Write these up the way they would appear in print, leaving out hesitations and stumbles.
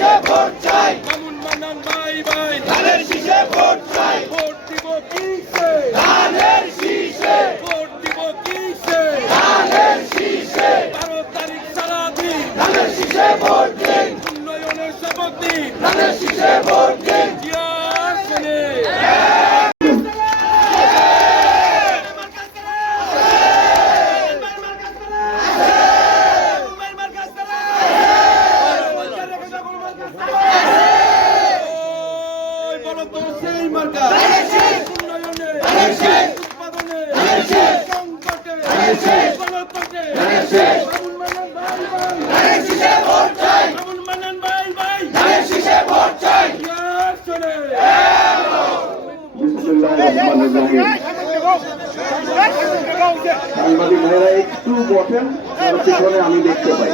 শীষে ভোট চাই, মামুন মান্নান ভাই ভাই ধানের শীষে ভোট চাই, ভোট দিব কিসে, ধানের শীষে, ভোট দিব কিসে, ধানের শীষে, 12 তারিখ সারাদিন ধানের শীষে ভোট দিন, উন্নয়নের শপথ দিন, ধানের শীষে ভোট দিন। জিয়ার সেনে ওই বলো তো সেই মার্কা উন্নয়নে উৎপাদনে সংকটে গণতন্ত্রে মামুন মান্নান ভাই ভাই ধানের শীষে ভোট চাই, মামুন মান্নান ভাই ভাই ধানের শীষে ভোট চাই। জিয়ার সেনে সাংবাদিক ভাইরা একটু বসেন, পিছনে আমি দেখতে পাই।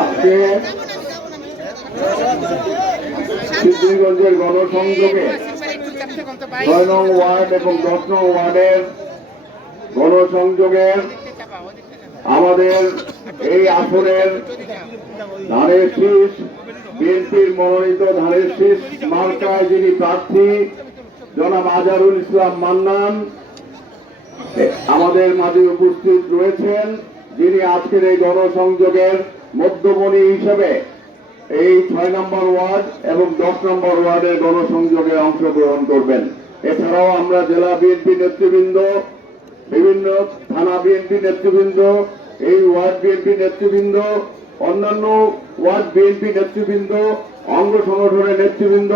আজকে সিদ্ধিরগঞ্জের গণসংযোগে 6 নং ওয়ার্ড এবং 10 নং ওয়ার্ডের গণসংযোগের আমাদের এই আসনের ধানের শীষ বিএনপির মনোনীত ধানের শীষ মার্কায় যিনি প্রার্থী জনাব আজহারুল ইসলাম মান্নান আমাদের মাঝে উপস্থিত রয়েছেন, যিনি আজকের এই গণসংযোগের মধ্যমণি হিসেবে এই 6 নম্বর ওয়ার্ড এবং 10 নম্বর ওয়ার্ডের গণসংযোগে অংশগ্রহণ করবেন। এছাড়াও আমরা জেলা বিএনপি নেতৃবৃন্দ, বিভিন্ন থানা বিএনপি নেতৃবৃন্দ, এই ওয়ার্ড বিএনপি নেতৃবৃন্দ, অন্যান্য ওয়ার্ড বিএনপি নেতৃবৃন্দ, অঙ্গ সংগঠনের নেতৃবৃন্দ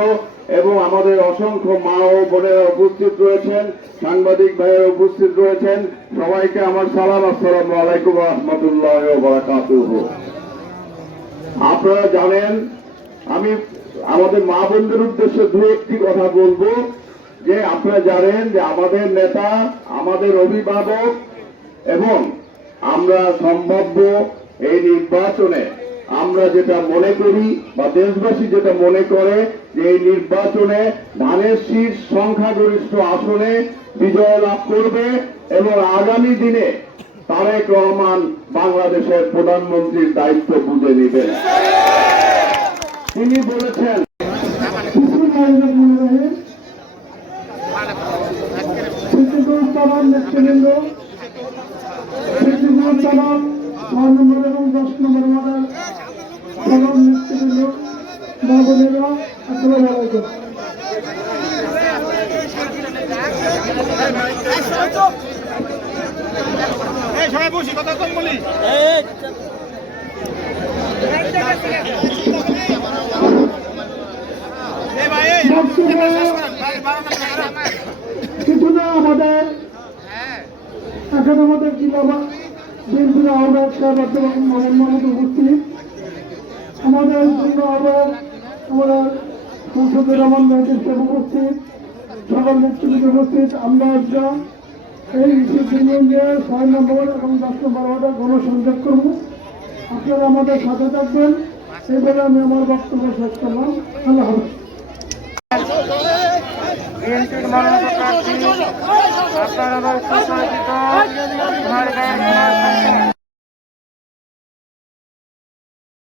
এবং আমাদের অসংখ্য মা ও বোনেরা উপস্থিত রয়েছেন, সাংবাদিক ভাইয়েরা উপস্থিত রয়েছেন। সবাইকে আমার সালাম, আসসালামু আলাইকুম ওয়া রাহমাতুল্লাহি ওয়া বারাকাতুহু। আপনারা জানেন, আমি আমাদের মা বোনদের উদ্দেশ্যে দু একটি কথা বলবো, যে আপনারা জানেন যে আমাদের নেতা, আমাদের অভিভাবক এবং আমরা সম্ভাব্য এই নির্বাচনে আমরা যেটা মনে করি বা দেশবাসী যেটা মনে করে যে এই নির্বাচনে ধানের শীষ সংখ্যাগরিষ্ঠ আসনে বিজয় লাভ করবে এবং আগামী দিনে তারেক রহমান বাংলাদেশের প্রধানমন্ত্রীর দায়িত্ব বুঝে নেবেন। তিনি বলেছেন নেতৃবৃন্দ, 6 নম্বর এবং 10 নম্বর ওয়ার্ডের সাধারণ নেতৃবৃন্দ, মা বোনেরা, আসসালামু আলাইকুম। সবাই বসি কথা কম বলি কিছু না, আমাদের এখন আমাদের জেলা বিএনপির আহ্বায়ক সাহেব আব্দুল মোহাম্মদ উপস্থিত, আমাদের জন্য আহ্বায়ক আমরা সংসদের রহমান মেহদী সাহেব উপস্থিত, সকল নেতৃবৃন্দ উপস্থিত। আমরা আজকে এই সিদ্ধিরগঞ্জে 6 নম্বর এবং 10 নম্বর ওয়ার্ডে গণসংযোগ করব। আপনারা আমাদের সাথে থাকবেন, এই বলে আমি আমার বক্তব্য শেষ করলাম। আল্লাহ হাফেজ। বিএনপির মনোনীত প্রার্থী আপনার আমার সুপরিচিত